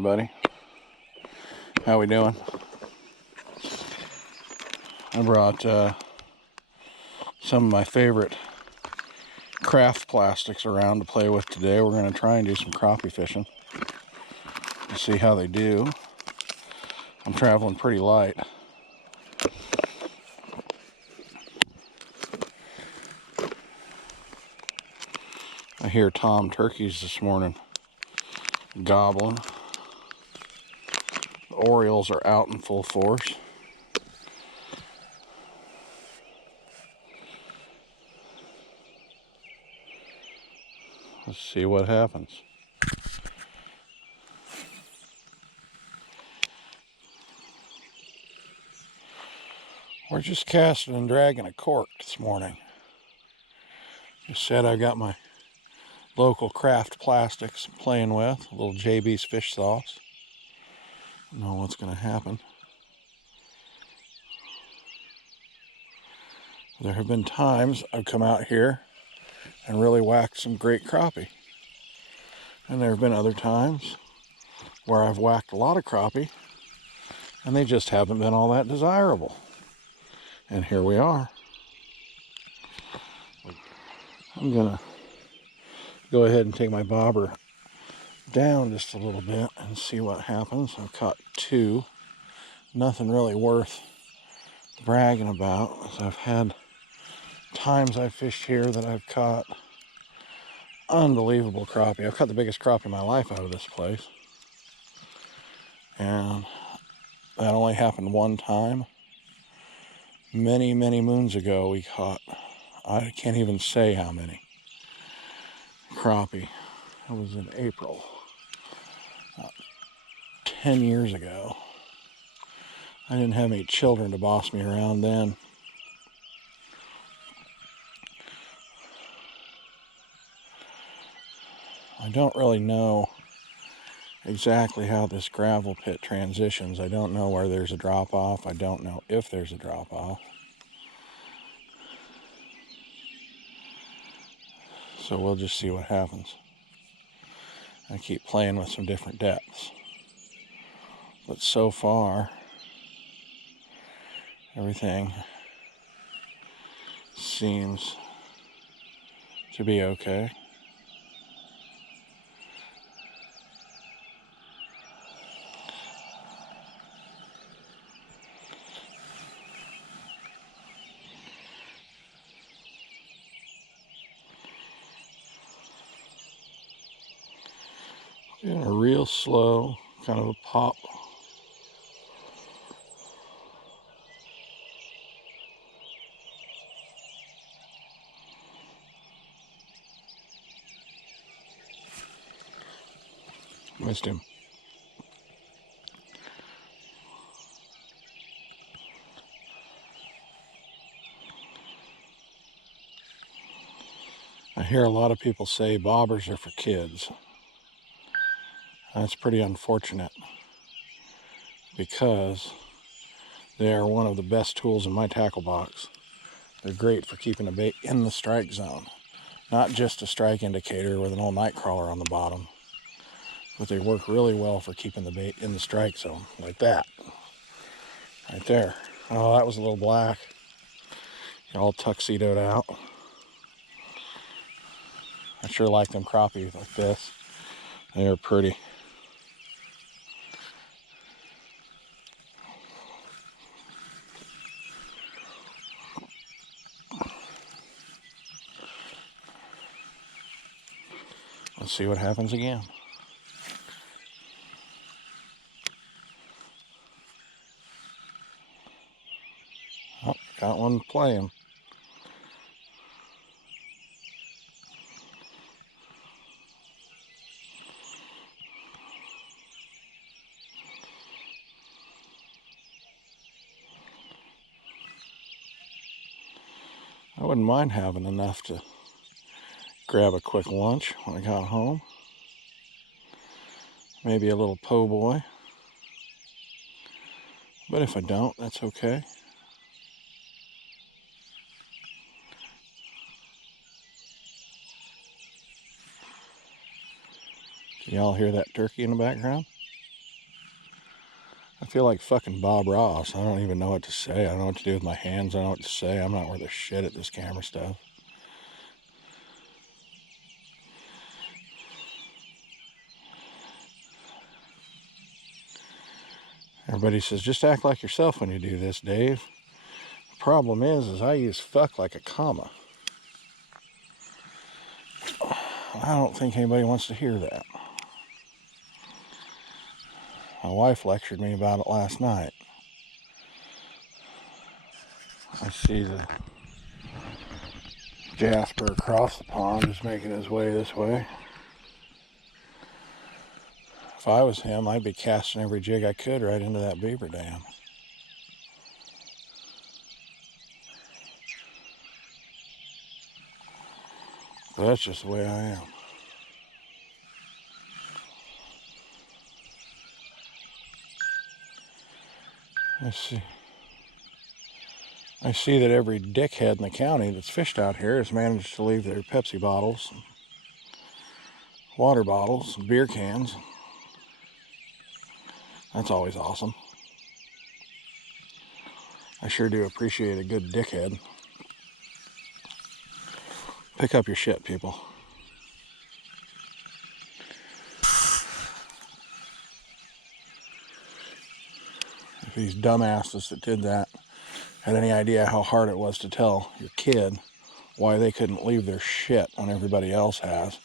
everybody. How we doing? I brought some of my favorite craft plastics around to play with today. We're going to try and do some crappie fishing and see how they do. I'm traveling pretty light. I hear tom turkeys this morning gobbling. The orioles are out in full force. Let's see what happens. We're just casting and dragging a cork this morning. Just said I got my local craft plastics I'm playing with, a little JB's fish sauce. Don't know what's going to happen. There have been times I've come out here and really whacked some great crappie. And there have been other times where I've whacked a lot of crappie and they just haven't been all that desirable. And here we are. I'm gonna go ahead and take my bobber down just a little bit and see what happens. I've caught two. Nothing really worth bragging about. I've had times I've fished here that I've caught unbelievable crappie. I've caught the biggest crappie in my life out of this place. And that only happened one time. Many, many moons ago we caught, I can't even say how many, crappie. It was in April, about 10 years ago. I didn't have any children to boss me around then. I don't really know exactly how this gravel pit transitions. I don't know where there's a drop off. I don't know if there's a drop off. So we'll just see what happens. I keep playing with some different depths. But so far, everything seems to be okay. And a real slow kind of a pop. Missed him. I hear a lot of people say bobbers are for kids. That's pretty unfortunate because they are one of the best tools in my tackle box. They're great for keeping a bait in the strike zone. Not just a strike indicator with an old night crawler on the bottom, but they work really well for keeping the bait in the strike zone, like that. Right there. Oh, that was a little black. All tuxedoed out. I sure like them crappie like this. They are pretty. Let's see what happens again. Oh, got one playing. I wouldn't mind having enough to grab a quick lunch when I got home. Maybe a little po' boy. But if I don't, that's okay. Can y'all hear that turkey in the background? feel like fucking Bob Ross. I don't even know what to say. I don't know what to do with my hands. I don't know what to say. I'm not worth a shit at this camera stuff. Everybody says, just act like yourself when you do this, Dave. The problem is I use fuck like a comma. I don't think anybody wants to hear that. My wife lectured me about it last night. I see the Jasper across the pond is making his way this way. If I was him, I'd be casting every jig I could right into that beaver dam. But that's just the way I am. I see that every dickhead in the county that's fished out here has managed to leave their Pepsi bottles, water bottles, beer cans. That's always awesome. I sure do appreciate a good dickhead. Pick up your shit, people. If these dumbasses that did that had any idea how hard it was to tell your kid why they couldn't leave their shit when everybody else has.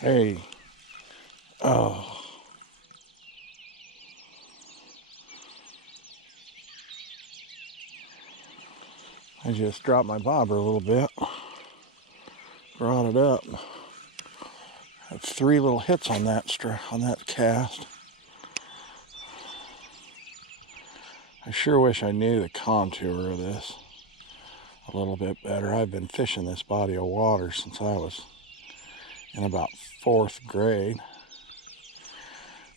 Hey. Oh. I just dropped my bobber a little bit. Brought it up. Had 3 little hits on that cast. I sure wish I knew the contour of this a little bit better. I've been fishing this body of water since I was in about 4th grade.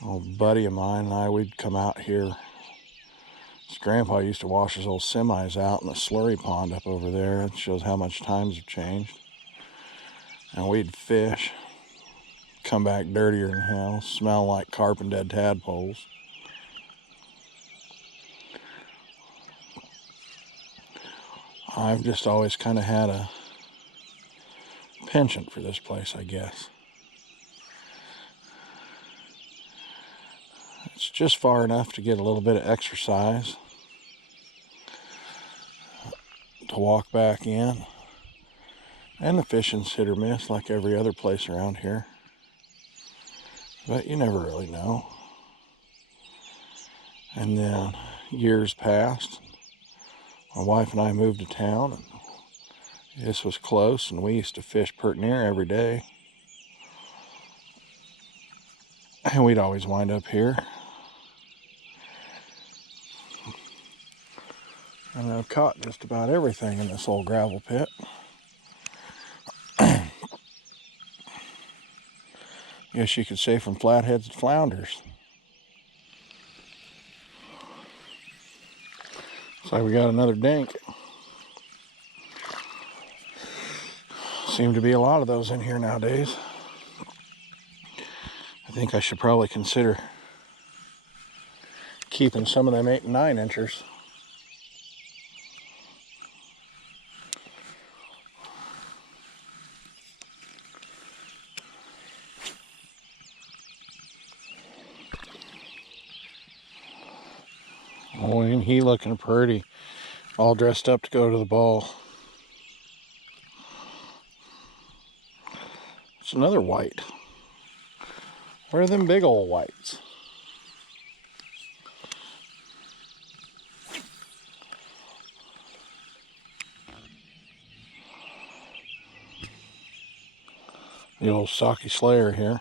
An old buddy of mine and I, we'd come out here. His grandpa used to wash his old semis out in the slurry pond up over there. It shows how much times have changed. And we'd fish, come back dirtier than hell, smell like carp and dead tadpoles. I've just always kind of had a penchant for this place, I guess. It's just far enough to get a little bit of exercise, to walk back in. And the fishing's hit or miss like every other place around here. But you never really know. And then years passed. My wife and I moved to town, and this was close, and we used to fish pert near every day. And we'd always wind up here. And I've caught just about everything in this old gravel pit. Guess you could say from flatheads to flounders. Looks like we got another dink. Seem to be a lot of those in here nowadays. I think I should probably consider keeping some of them 8 and 9 inchers. Oh, and he looking pretty, all dressed up to go to the ball. It's another white. Where are them big old whites? The old Socky Slayer here.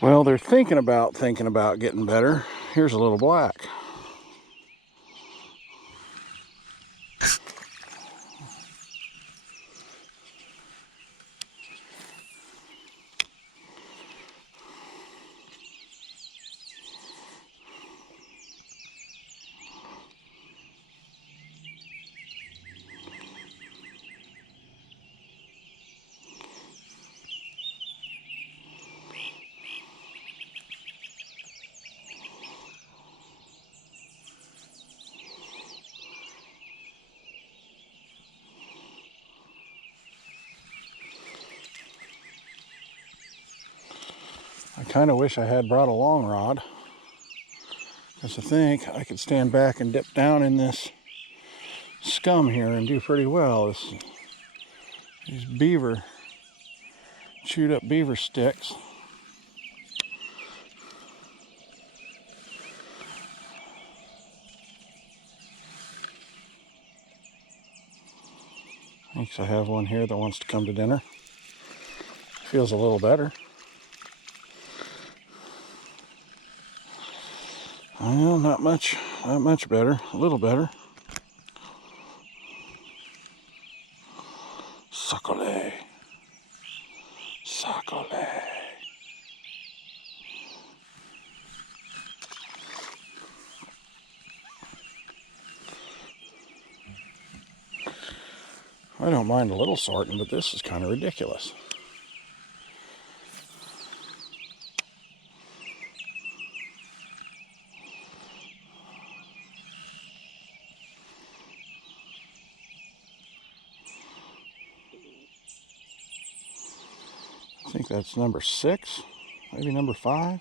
Well, they're thinking about getting better. Here's a little black. kind of wish I had brought a long rod, because I think I could stand back and dip down in this scum here and do pretty well. These beaver, chewed up beaver sticks. Thanks, I have one here that wants to come to dinner. Feels a little better. Well, not much better, a little better. Sacole. Sacole. I don't mind a little sorting, but this is kind of ridiculous. I think that's number 6, maybe number 5.